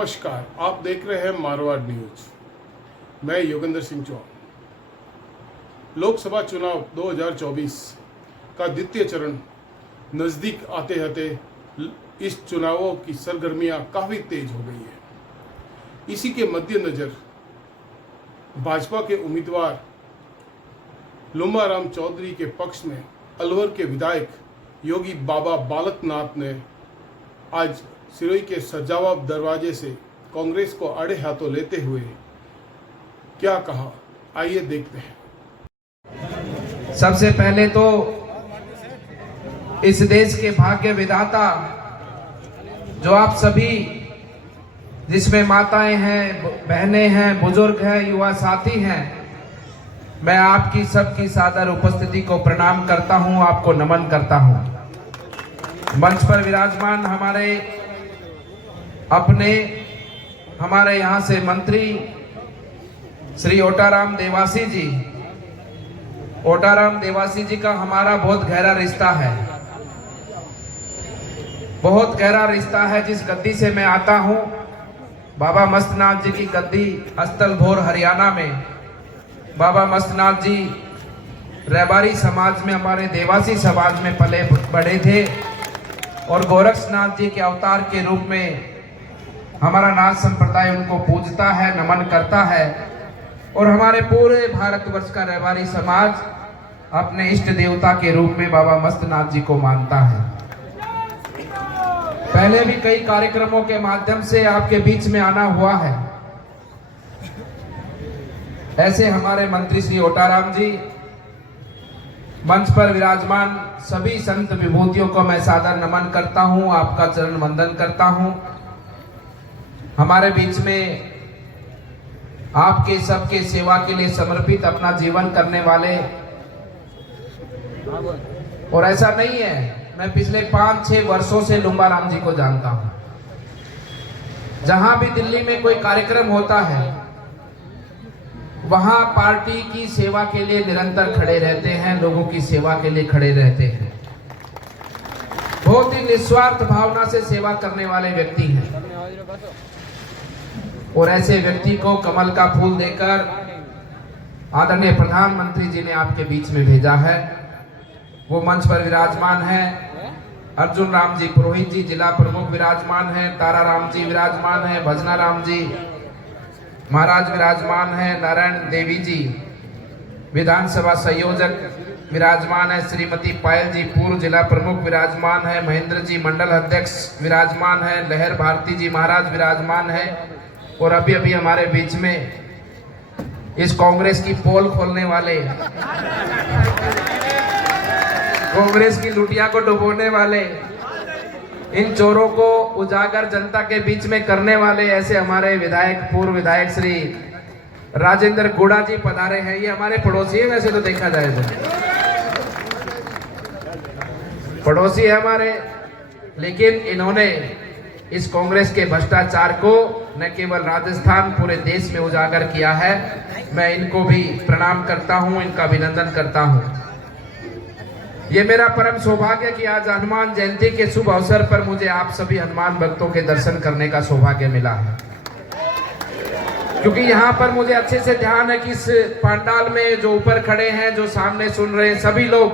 नमस्कार, आप देख रहे हैं मारवाड़ न्यूज। मैं योगेंद्र सिंह चौहान। लोकसभा चुनाव 2024 का द्वितीय चरण नज़दीक आते आते इस चुनावों की सरगर्मियां काफ़ी तेज हो गई है। इसी के मद्देनज़र भाजपा के उम्मीदवार लुम्बाराम चौधरी के पक्ष में अलवर के विधायक योगी बाबा बालकनाथ ने आज सिरोही के सजावाब दरवाजे से कांग्रेस को आड़े हाथों लेते हुए क्या कहा, आइए देखते हैं। सबसे पहले तो इस देश के भाग्य विधाता जो आप सभी, जिसमें माताएं हैं, बहनें हैं, बुजुर्ग हैं, युवा साथी हैं, मैं आपकी सबकी सादर उपस्थिति को प्रणाम करता हूं, आपको नमन करता हूं। मंच पर विराजमान हमारे यहाँ से मंत्री श्री ओटाराम देवासी जी का हमारा बहुत गहरा रिश्ता है, बहुत गहरा रिश्ता है। जिस गद्दी से मैं आता हूँ, बाबा मस्तनाथ जी की गद्दी अस्तल भोर हरियाणा में, बाबा मस्तनाथ जी रैबारी समाज में, हमारे देवासी समाज में पले बढ़े थे और गोरक्षनाथ जी के अवतार के रूप में हमारा नाथ संप्रदाय उनको पूजता है, नमन करता है और हमारे पूरे भारतवर्ष का रैबारी समाज अपने इष्ट देवता के रूप में बाबा मस्तनाथ जी को मानता है। पहले भी कई कार्यक्रमों के माध्यम से आपके बीच में आना हुआ है। ऐसे हमारे मंत्री श्री ओटाराम जी, मंच पर विराजमान सभी संत विभूतियों को मैं सादर नमन करता हूं, आपका चरण वंदन करता हूं। हमारे बीच में आपके सबके सेवा के लिए समर्पित अपना जीवन करने वाले, और ऐसा नहीं है, मैं पिछले 5-6 वर्षों से लुम्बाराम जी को जानता हूं। जहां भी दिल्ली में कोई कार्यक्रम होता है, वहां पार्टी की सेवा के लिए निरंतर खड़े रहते हैं, लोगों की सेवा के लिए खड़े रहते हैं। बहुत ही निस्वार्थ भावना से सेवा करने वाले व्यक्ति हैं और ऐसे व्यक्ति को कमल का फूल देकर आदरणीय प्रधानमंत्री जी ने आपके बीच में भेजा है। वो मंच पर विराजमान है। अर्जुन राम जी पुरोहित जी जिला प्रमुख विराजमान है, तारा राम जी विराजमान है, भजना राम जी महाराज विराजमान है, नारायण देवी जी विधानसभा संयोजक विराजमान है, श्रीमती पायल जी पूर्व जिला प्रमुख विराजमान है, महेंद्र जी मंडल अध्यक्ष विराजमान है, लहर भारती जी महाराज विराजमान है और अभी अभी हमारे बीच में इस कांग्रेस की पोल खोलने वाले, कांग्रेस की लुटिया को डुबोने वाले, इन चोरों को उजागर जनता के बीच में करने वाले ऐसे हमारे विधायक, पूर्व विधायक श्री राजेंद्र गुड़ा जी पधारे हैं। ये हमारे पड़ोसी है, वैसे तो देखा जाए तो पड़ोसी है हमारे, लेकिन इन्होंने इस कांग्रेस के भ्रष्टाचार को न केवल राजस्थान, पूरे देश में उजागर किया है। मैं इनको भी प्रणाम करता हूं, इनका अभिनंदन करता हूं। ये मेरा परम सौभाग्य कि आज हनुमान जयंती के शुभ अवसर पर मुझे आप सभी हनुमान भक्तों के दर्शन करने का सौभाग्य मिला है, क्योंकि यहाँ पर मुझे अच्छे से ध्यान है कि इस पंडाल में जो ऊपर खड़े हैं, जो सामने सुन रहे हैं, सभी लोग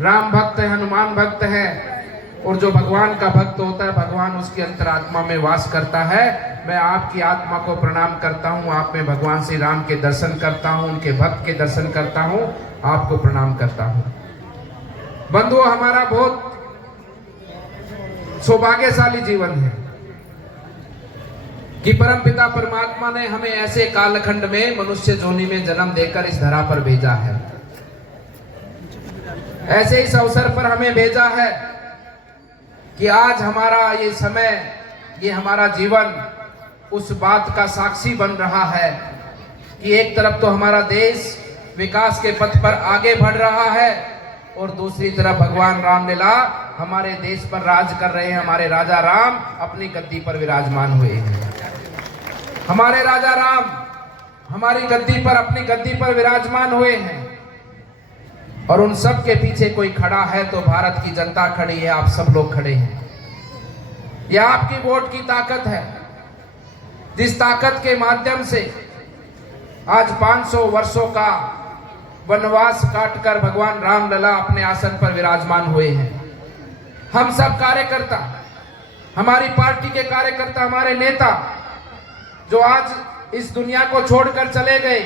राम भक्त है, हनुमान भक्त है और जो भगवान का भक्त होता है, भगवान उसकी अंतरात्मा में वास करता है। मैं आपकी आत्मा को प्रणाम करता हूँ, आप में भगवान श्री राम के दर्शन करता हूँ, उनके भक्त के दर्शन करता हूँ, आपको प्रणाम करता हूँ। बंधुओं, हमारा बहुत सौभाग्यशाली जीवन है कि परमपिता परमात्मा ने हमें ऐसे कालखंड में मनुष्य जोनि में जन्म देकर इस धरा पर भेजा है। ऐसे इस अवसर पर हमें भेजा है कि आज हमारा ये समय, ये हमारा जीवन उस बात का साक्षी बन रहा है कि एक तरफ तो हमारा देश विकास के पथ पर आगे बढ़ रहा है और दूसरी तरफ भगवान रामलीला हमारे देश पर राज कर रहे हैं। हमारे राजा राम अपनी गद्दी पर विराजमान हुए हैं। हमारे राजा राम हमारी गद्दी पर, अपनी गद्दी पर विराजमान हुए हैं और उन सब के पीछे कोई खड़ा है तो भारत की जनता खड़ी है, आप सब लोग खड़े हैं। यह आपकी वोट की ताकत है। जिस ताकत के माध्यम से आज 500 वर्षों का वनवास काटकर भगवान रामलला अपने आसन पर विराजमान हुए हैं। हम सब कार्यकर्ता, हमारी पार्टी के कार्यकर्ता, हमारे नेता जो आज इस दुनिया को छोड़कर चले गए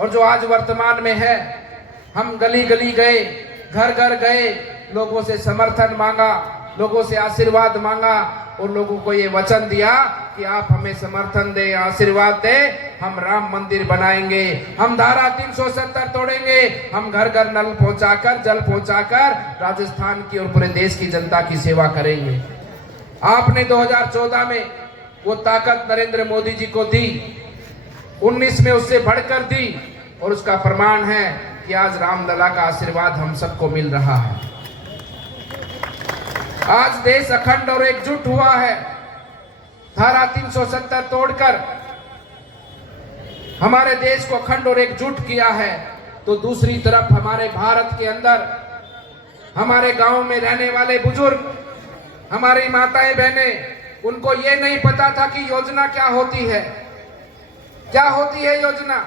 और जो आज वर्तमान में है, हम गली गली गए, घर घर गए, लोगों से समर्थन मांगा, लोगों से आशीर्वाद मांगा और लोगों को ये वचन दिया कि आप हमें समर्थन दें, आशीर्वाद दें, हम राम मंदिर बनाएंगे, हम धारा 370 तोड़ेंगे, हम घर घर नल पहुंचाकर, जल पहुंचाकर राजस्थान की और पूरे देश की जनता की सेवा करेंगे। आपने 2014 में वो ताकत नरेंद्र मोदी जी को दी, 19 में उससे बढ़कर दी और उसका प्रमाण है कि आज रामलला का आशीर्वाद हम सबको मिल रहा है। आज देश अखंड और एकजुट हुआ है। धारा 370 तोड़कर हमारे देश को अखंड और एकजुट किया है, तो दूसरी तरफ हमारे भारत के अंदर हमारे गांव में रहने वाले बुजुर्ग, हमारी माताएं बहनें, उनको ये नहीं पता था कि योजना क्या होती है। क्या होती है योजना?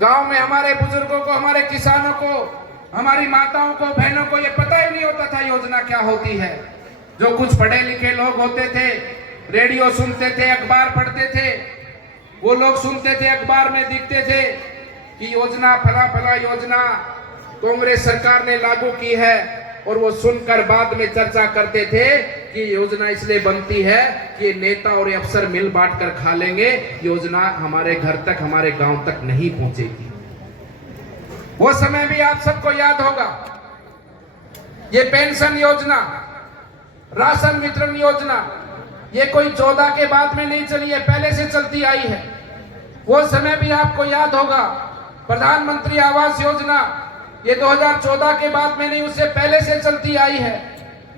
गांव में हमारे बुजुर्गों को, हमारे किसानों को, हमारी माताओं को, बहनों को ये पता ही नहीं होता था योजना क्या होती है। जो कुछ पढ़े लिखे लोग होते थे, रेडियो सुनते थे, अखबार पढ़ते थे, वो लोग सुनते थे, अखबार में दिखते थे कि योजना फला फला योजना कांग्रेस सरकार ने लागू की है, और वो सुनकर बाद में चर्चा करते थे कि योजना इसलिए बनती है कि नेता और अफसर मिल बांट कर खा लेंगे, योजना हमारे घर तक, हमारे गांव तक नहीं पहुंचेगी। वो समय भी आप सबको याद होगा। ये पेंशन योजना, राशन वितरण योजना, ये कोई 14 के बाद में नहीं चली है, पहले से चलती आई है। वो समय भी आपको याद होगा। प्रधानमंत्री आवास योजना, ये 2014 के बाद में नहीं, उससे पहले से चलती आई है।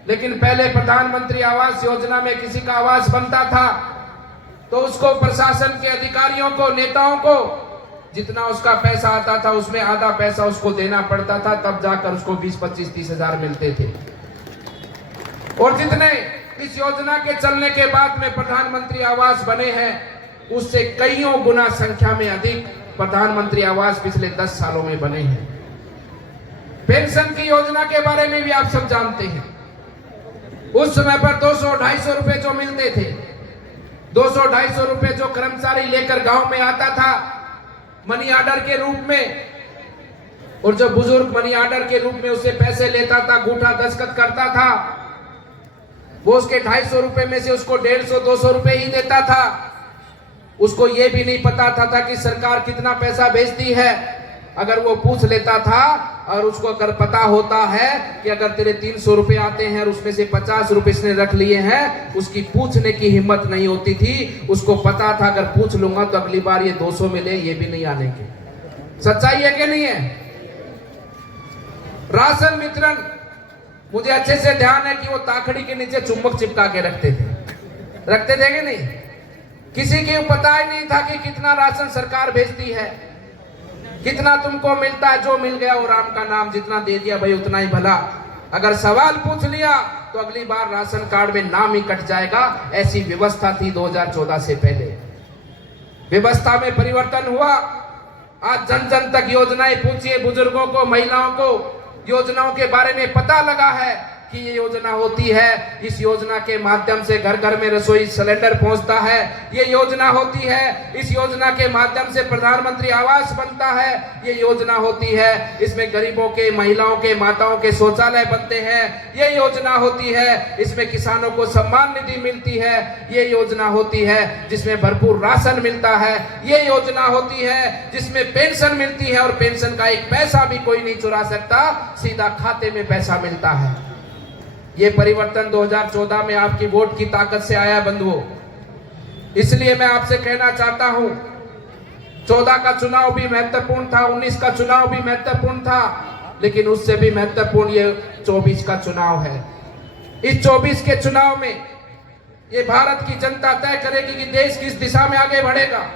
लेकिन पहले प्रधानमंत्री आवास योजना में किसी का आवास बनता था तो उसको प्रशासन के अधिकारियों को, नेताओं को जितना उसका पैसा आता था उसमें आधा पैसा उसको देना पड़ता था, तब जाकर उसको 20, 25, 30 हजार मिलते थे। और जितने इस योजना के चलने के बाद में प्रधानमंत्री आवास बने हैं, उससे कईयों गुना संख्या में अधिक प्रधानमंत्री आवास पिछले 10 सालों में बने हैं। पेंशन की योजना के बारे में भी आप सब जानते हैं। उस समय पर 200-250 रुपए जो मिलते थे, 200-250 रुपए जो कर्मचारी लेकर गांव में आता था मनी ऑर्डर के रूप में, और जो बुजुर्ग मनी ऑर्डर के रूप में उससे पैसे लेता था, अंगूठा दस्तखत करता था, वो उसके 250 रुपए में से उसको 150-200 रुपए ही देता था। उसको ये भी नहीं पता था कि सरकार कितना पैसा भेजती है। अगर वो पूछ लेता था, और उसको अगर पता होता है कि अगर तेरे 300 रुपए आते हैं और उसमें से 50 रुपए इसने रख लिए हैं, उसकी पूछने की हिम्मत नहीं होती थी। उसको पता था अगर पूछ लूंगा तो अगली बार ये 200 मिले, ये भी नहीं आने के। सच्चाई है कि नहीं है? राशन वितरण, मुझे अच्छे से ध्यान है कि वो ताखड़ी के नीचे चुंबक चिपका के रखते थे कि नहीं? किसी को पता ही नहीं था कि कितना राशन सरकार भेजती है, कितना तुमको मिलता है। जो मिल गया वो राम का नाम, जितना दे दिया भाई उतना ही भला। अगर सवाल पूछ लिया तो अगली बार राशन कार्ड में नाम ही कट जाएगा। ऐसी व्यवस्था थी 2014 से पहले। व्यवस्था में परिवर्तन हुआ। आज जन जन तक योजनाएं पूछिए, बुजुर्गों को, महिलाओं को योजनाओं के बारे में पता लगा है कि ये योजना होती है। इस योजना के माध्यम से घर घर में रसोई सिलेंडर पहुंचता है। ये योजना होती है, इस योजना के माध्यम से प्रधानमंत्री आवास बनता है। ये योजना होती है, इसमें गरीबों के, महिलाओं के, माताओं के शौचालय बनते हैं। ये योजना होती है, इसमें किसानों को सम्मान निधि मिलती है। ये योजना होती है जिसमें भरपूर राशन मिलता है। ये योजना होती है जिसमें पेंशन मिलती है, और पेंशन का एक पैसा भी कोई नहीं चुरा सकता, सीधा खाते में पैसा मिलता है। ये परिवर्तन 2014 में आपकी वोट की ताकत से आया बंधुओं। इसलिए मैं आपसे कहना चाहता हूं, 14 का चुनाव भी महत्वपूर्ण था, 19 का चुनाव भी महत्वपूर्ण था, लेकिन उससे भी महत्वपूर्ण ये 24 का चुनाव है। इस 24 के चुनाव में ये भारत की जनता तय करेगी कि देश किस दिशा में आगे बढ़ेगा।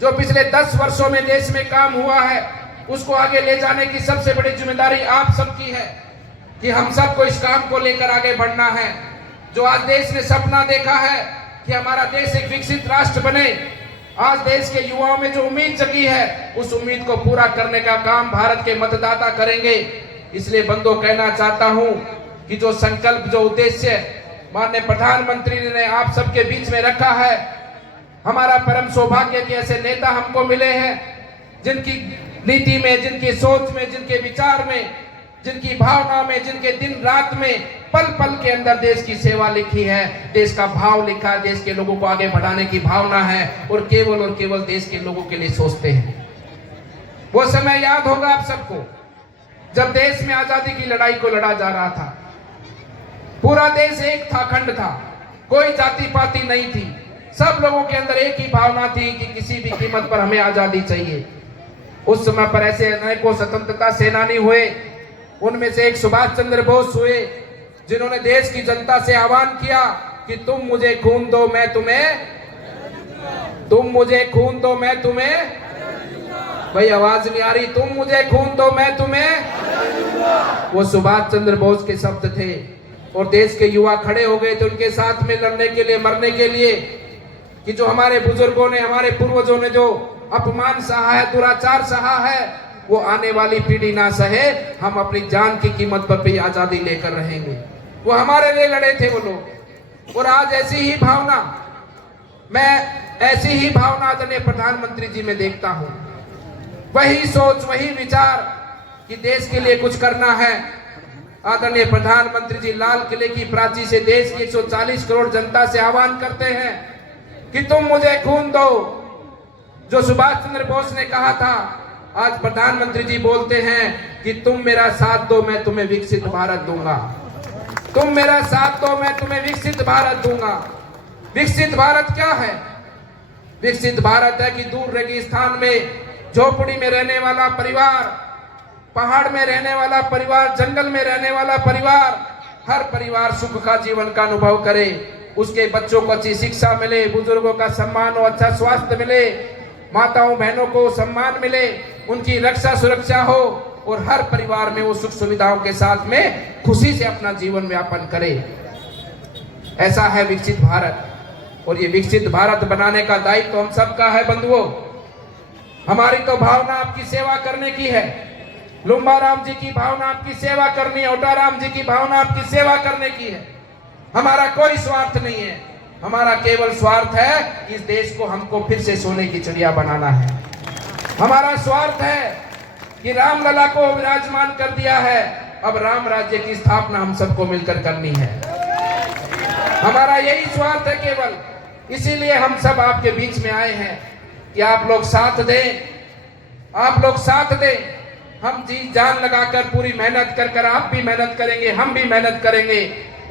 जो पिछले 10 वर्षों में देश में काम हुआ है, उसको आगे ले जाने की सबसे बड़ी जिम्मेदारी आप सबकी है कि हम सबको इस काम को लेकर आगे बढ़ना है। जो आज देश ने सपना देखा है कि हमारा देश एक विकसित राष्ट्र बने। आज देश के युवाओं में जो उम्मीद जगी है, उस उम्मीद को पूरा करने का काम भारत के मतदाता करेंगे। इसलिए बंधुओं, कहना चाहता हूं कि जो संकल्प, जो उद्देश्य माननीय प्रधानमंत्री ने आप सबके बीच में रखा है, हमारा परम सौभाग्य कि ऐसे नेता हमको मिले हैं जिनकी नीति में, जिनकी सोच में, जिनके विचार में, जिनकी भावना में, जिनके दिन रात में, पल पल के अंदर देश की सेवा लिखी है, देश का भाव लिखा है, देश के लोगों को आगे बढ़ाने की भावना है और केवल देश के लोगों के लिए सोचते हैं। वो समय याद होगा आप सबको जब देश में आजादी की लड़ाई को लड़ा जा रहा था। पूरा देश एक था, अखंड था, कोई जाति पाति नहीं थी। सब लोगों के अंदर एक ही भावना थी कि किसी भी कीमत पर हमें आजादी चाहिए। उस समय पर ऐसे अनेकों स्वतंत्रता सेनानी हुए, उनमें से एक सुभाष चंद्र बोस हुए, जिन्होंने देश की जनता से आह्वान किया कि तुम मुझे खून दो मैं तुम्हें, तुम मुझे खून दो मैं तुम्हें, भाई आवाज नहीं आ रही, तुम मुझे खून दो मैं तुम्हें। वो सुभाष चंद्र बोस के शब्द थे और देश के युवा खड़े हो गए थे उनके साथ में लड़ने के लिए, मरने के लिए, कि जो हमारे बुजुर्गों ने, हमारे पूर्वजों ने जो अपमान सहा है, दुराचार सहा है, वो आने वाली पीढ़ी ना सहे। हम अपनी जान की कीमत पर भी आजादी लेकर रहेंगे। वो हमारे लिए लड़े थे वो लोग। और आज ऐसी ही भावना, मैं ऐसी ही भावना आदरणीय प्रधानमंत्री जी में देखता हूं। वही सोच, वही विचार कि देश के लिए कुछ करना है। आदरणीय प्रधानमंत्री जी लाल किले की प्राची से देश की 140 करोड़ जनता से आह्वान करते हैं कि तुम मुझे खून दो। जो सुभाष चंद्र बोस ने कहा था, आज प्रधानमंत्री जी बोलते हैं कि तुम मेरा साथ दो मैं तुम्हें विकसित भारत दूंगा, तुम मेरा साथ दो मैं तुम्हें विकसित भारत दूंगा। विकसित भारत क्या है? विकसित भारत है कि दूर रेगिस्तान में झोपड़ी में रहने वाला परिवार, पहाड़ में रहने वाला परिवार, जंगल में रहने वाला परिवार, हर परिवार सुख का जीवन का अनुभव करे, उसके बच्चों को अच्छी शिक्षा मिले, बुजुर्गों का सम्मान हो, अच्छा स्वास्थ्य मिले, माताओं बहनों को सम्मान मिले, उनकी रक्षा सुरक्षा हो और हर परिवार में वो सुख सुविधाओं के साथ में खुशी से अपना जीवन यापन करे। ऐसा है विकसित भारत। और ये विकसित भारत बनाने का दायित्व तो हम सबका है बंधुओं। हमारी तो भावना आपकी सेवा करने की है। लुम्बा राम जी की भावना आपकी सेवा करनी है, ओटा राम जी की भावना आपकी सेवा करने की है। हमारा कोई स्वार्थ नहीं है, हमारा केवल स्वार्थ है इस देश को हमको फिर से सोने की चिड़िया बनाना है। हमारा स्वार्थ है कि रामलला को विराजमान कर दिया है, अब राम राज्य की स्थापना हम सबको मिलकर करनी है। हमारा यही स्वार्थ है केवल। इसीलिए हम सब आपके बीच में आए हैं कि आप लोग साथ दें, आप लोग साथ दें। हम जी जान लगाकर पूरी मेहनत कर कर, आप भी मेहनत करेंगे, हम भी मेहनत करेंगे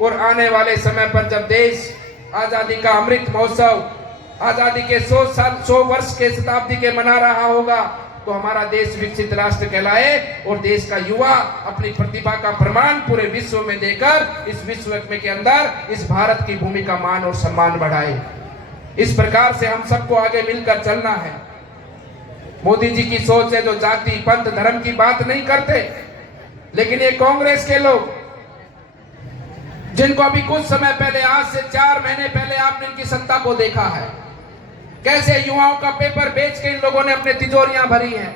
और आने वाले समय पर जब देश आजादी का अमृत महोत्सव, आजादी के 100 वर्ष के शताब्दी के मना रहा होगा, तो हमारा देश विकसित राष्ट्र कहलाए और देश का युवा अपनी प्रतिभा का प्रमाण पूरे विश्व में देकर इस विश्व में के अंदर इस भारत की भूमि का मान और सम्मान बढ़ाए। इस प्रकार से हम सबको आगे मिलकर चलना है। मोदी जी की सोच है जो जाति, पंथ, धर्म की बात नहीं करते, लेकिन ये कांग्रेस के लोग जिनको अभी कुछ समय पहले, आज से 4 महीने पहले आपने इनकी सत्ता को देखा है, कैसे युवाओं का पेपर बेच के इन लोगों ने अपने तिजोरियां भरी हैं,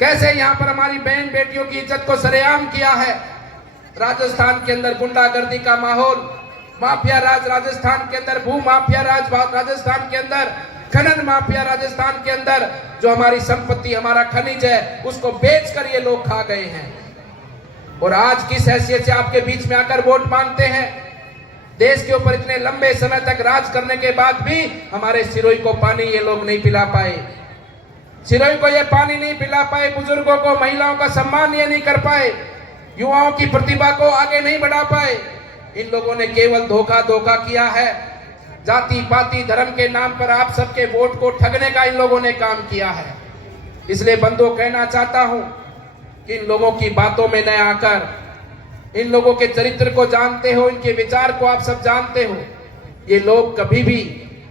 कैसे यहाँ पर हमारी बहन बेटियों की इज्जत को सरेआम किया है। राजस्थान के अंदर गुंडागर्दी का माहौल, माफिया राज राजस्थान के अंदर, भू माफिया राज राजस्थान के अंदर, खनन माफिया राजस्थान के अंदर, जो हमारी संपत्ति, हमारा खनिज है, उसको बेचकर ये लोग खा गए हैं। और आज किस हैसियत से आपके बीच में आकर वोट मांगते हैं? देश के ऊपर इतने लंबे समय तक राज करने के बाद भी हमारे सिरोही को पानी ये लोग नहीं पिला पाए, सिरोही को ये पानी नहीं पिला पाए, बुजुर्गों को, महिलाओं का सम्मान ये नहीं कर पाए, युवाओं की प्रतिभा को आगे नहीं बढ़ा पाए। इन लोगों ने केवल धोखा किया है। जाति पाति धर्म के नाम पर आप सबके वोट को ठगने का इन लोगों ने काम किया है। इसलिए बंधुओं, कहना चाहता हूं कि इन लोगों की बातों में न आकर, इन लोगों के चरित्र को जानते हो, इनके विचार को आप सब जानते हो। ये लोग कभी भी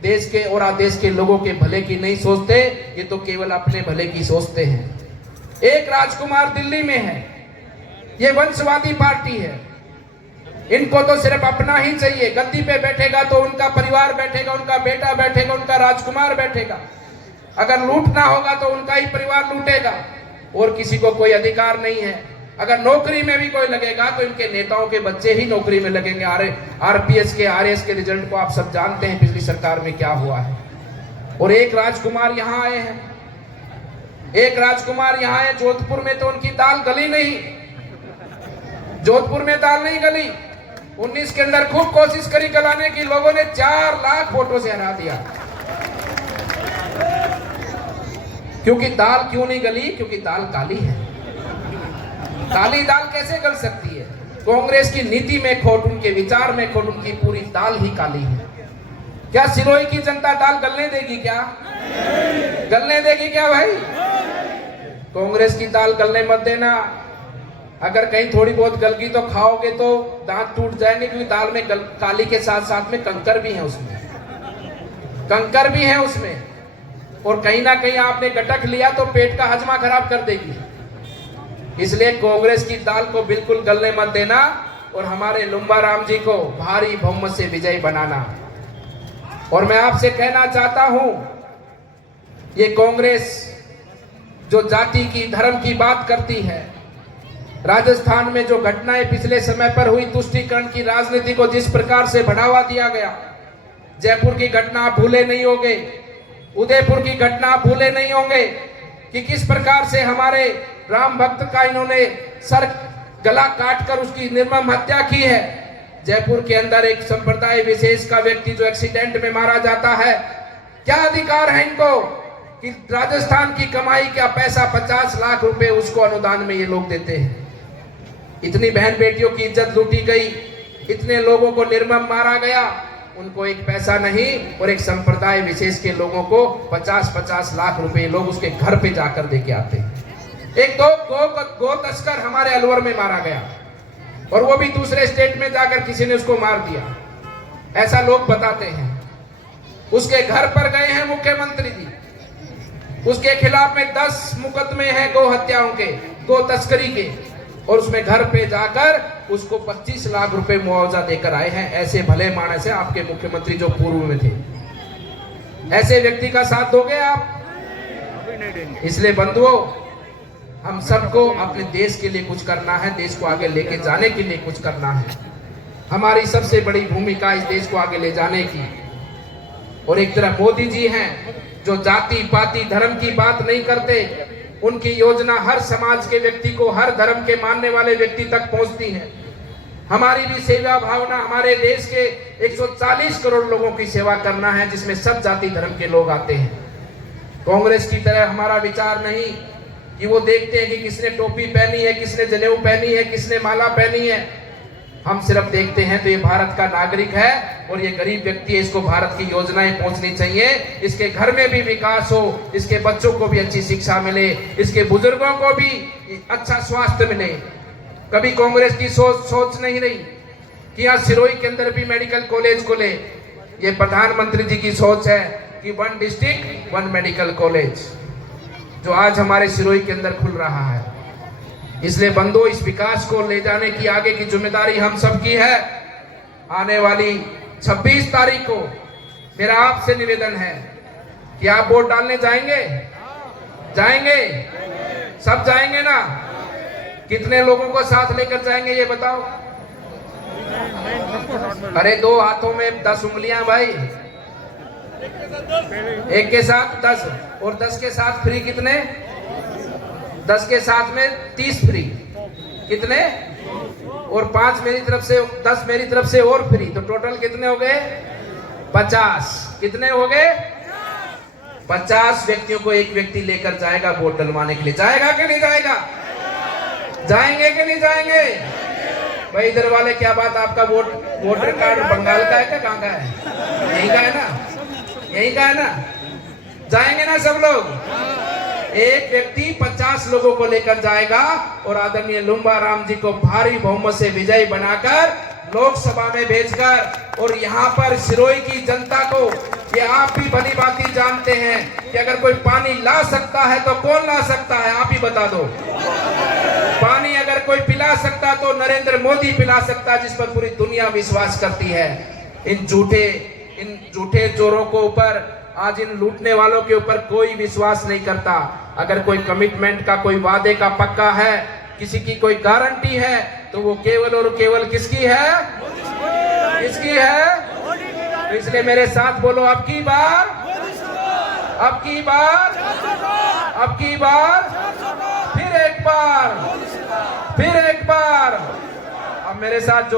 देश के और आदेश के लोगों के भले की नहीं सोचते, ये तो केवल अपने भले की सोचते हैं। एक राजकुमार दिल्ली में है, ये वंशवादी पार्टी है। इनको तो सिर्फ अपना ही चाहिए। गद्दी पे बैठेगा तो उनका परिवार बैठेगा, उनका बेटा बैठेगा, उनका राजकुमार बैठेगा। अगर लूटना होगा तो उनका ही परिवार लूटेगा और किसी को कोई अधिकार नहीं है। अगर नौकरी में भी कोई लगेगा तो इनके नेताओं के बच्चे ही नौकरी में लगेंगे। आरपीएस के, आरएस के रिजल्ट को आप सब जानते हैं पिछली सरकार में क्या हुआ है। और एक राजकुमार यहाँ आए हैं, एक राजकुमार यहाँ आए जोधपुर में, तो उनकी दाल गली नहीं, जोधपुर में दाल नहीं गली। 19 के अंदर खूब कोशिश करी गलाने की, लोगों ने 4 लाख वोटों से हरा दिया। क्योंकि दाल क्यों नहीं गली? क्योंकि दाल काली है। काली दाल कैसे गल सकती है? कांग्रेस की नीति में खोट, उनके विचार में खोट, उनकी पूरी दाल ही काली है। क्या सिरोही की जनता दाल गलने देगी? क्या गलने देगी क्या भाई? कांग्रेस की दाल गलने मत देना। अगर कहीं थोड़ी बहुत गल गई तो खाओगे तो दांत टूट जाएंगे, क्योंकि दाल में काली के साथ साथ में कंकर भी है, उसमें कंकर भी है उसमें। और कहीं ना कहीं आपने गटक लिया तो पेट का हजमा खराब कर देगी। इसलिए कांग्रेस की दाल को बिल्कुल गलने मत देना और हमारे लुम्बा राम जी को भारी बहुमत से विजयी बनाना। और मैं आपसे कहना चाहता हूं, ये कांग्रेस जो जाति की, धर्म की बात करती है, राजस्थान में जो घटनाएं पिछले समय पर हुई, तुष्टीकरण की राजनीति को जिस प्रकार से बढ़ावा दिया गया, जयपुर की घटना आप भूले नहीं होंगे, उदयपुर की घटना आप भूले नहीं होंगे कि किस प्रकार से हमारे राम भक्त का इन्होंने सर गला काटकर उसकी निर्मम हत्या की है। जयपुर के अंदर एक संप्रदाय विशेष का व्यक्ति जो एक्सीडेंट में मारा जाता है, क्या अधिकार है इनको कि राजस्थान की कमाई का पैसा 50 लाख रुपए उसको अनुदान में ये लोग देते हैं। इतनी बहन बेटियों की इज्जत लूटी गई, इतने लोगों को निर्मम मारा गया, उनको एक पैसा नहीं, और एक संप्रदाय विशेष के लोगों को 50-50 लाख रुपए लोग उसके घर पे जाकर देके आते हैं। एक गो तस्कर हमारे अलवर में मारा गया और वो भी दूसरे स्टेट में जाकर किसी ने उसको मार दिया, ऐसा लोग बताते हैं। उसके घर पर गए हैं मुख्यमंत्री जी, उसके खिलाफ में 10 मुकदमे हैं गो हत्याओं के, गो तस्करी के, और उसमें घर पे जाकर उसको 25 लाख रुपए मुआवजा देकर आए हैं। ऐसे भले मानस है आपके मुख्यमंत्री जो पूर्व में थे, ऐसे व्यक्ति का साथ दोगे आप? इसलिए बंधुओं, हम सबको अपने देश के लिए कुछ करना है, देश को आगे लेके जाने के लिए कुछ करना है। हमारी सबसे बड़ी भूमिका इस देश को आगे ले जाने की। और एक तरफ मोदी जी हैं जो जाति पाति धर्म की बात नहीं करते, उनकी योजना हर समाज के व्यक्ति को, हर धर्म के मानने वाले व्यक्ति तक पहुंचती है। हमारी भी सेवा भावना, हमारे देश के 140 करोड़ लोगों की सेवा करना है, जिसमें सब जाति धर्म के लोग आते हैं। कांग्रेस की तरह हमारा विचार नहीं कि वो देखते हैं कि किसने टोपी पहनी है, किसने जनेऊ पहनी है, किसने माला पहनी है। हम सिर्फ देखते हैं तो ये भारत का नागरिक है और ये गरीब व्यक्ति है, इसको भारत की योजनाएं पहुंचनी चाहिए, इसके घर में भी विकास हो, इसके बच्चों को भी अच्छी शिक्षा मिले, इसके बुजुर्गों को भी अच्छा स्वास्थ्य मिले। कभी कांग्रेस की सोच नहीं रही कि यहाँ सिरोही के अंदर भी मेडिकल कॉलेज खुले। ये प्रधानमंत्री जी की सोच है कि 1 डिस्ट्रिक्ट 1 मेडिकल कॉलेज, जो आज हमारे सिरोही के अंदर खुल रहा है। इसलिए बंधुओं, इस विकास को ले जाने की आगे की जिम्मेदारी हम सबकी है। आने वाली 26 तारीख को मेरा आपसे निवेदन है कि आप वोट डालने जाएंगे? जाएंगे? सब जाएंगे ना? कितने लोगों को साथ लेकर जाएंगे ये बताओ? अरे 2 हाथों में 10 उंगलियां भाई, एक के साथ 10 और 10 के साथ फ्री कितने? 10 के साथ में 30 फ्री कितने? और 5 मेरी तरफ से, 10 मेरी तरफ से और फ्री, तो टोटल कितने हो गए? 50। कितने हो गए? 50 व्यक्तियों को एक व्यक्ति लेकर जाएगा वोट डलवाने के लिए। जाएगा कि नहीं जाएगा? जाएंगे कि नहीं जाएंगे? भाई इधर वाले क्या बात, आपका वोटर कार्ड बंगाल का है क्या, कहाँ का है? यही का है ना, यही का है ना? जाएंगे ना सब लोग? एक व्यक्ति 50 लोगों को लेकर जाएगा और आदरणीय लुम्बा राम जी को भारी बहुमत से विजयी बनाकर लोकसभा में भेजकर, और यहाँ पर सिरोही की जनता को, ये आप भी भली भांति जानते हैं कि अगर कोई पानी ला सकता है तो कौन ला सकता है? आप ही बता दो। पानी अगर कोई पिला सकता तो नरेंद्र मोदी पिला सकता, जिस पर पूरी दुनिया विश्वास करती है। इन झूठे चोरों को ऊपर, आज इन लूटने वालों के ऊपर कोई विश्वास नहीं करता। अगर कोई कमिटमेंट का, कोई वादे का पक्का है, किसी की कोई गारंटी है, तो वो केवल और केवल किसकी है? किसकी है? तो इसलिए मेरे साथ बोलो, अब की बार, अब की बार, अब की बार, फिर एक बार, फिर एक बार। अब मेरे साथ जो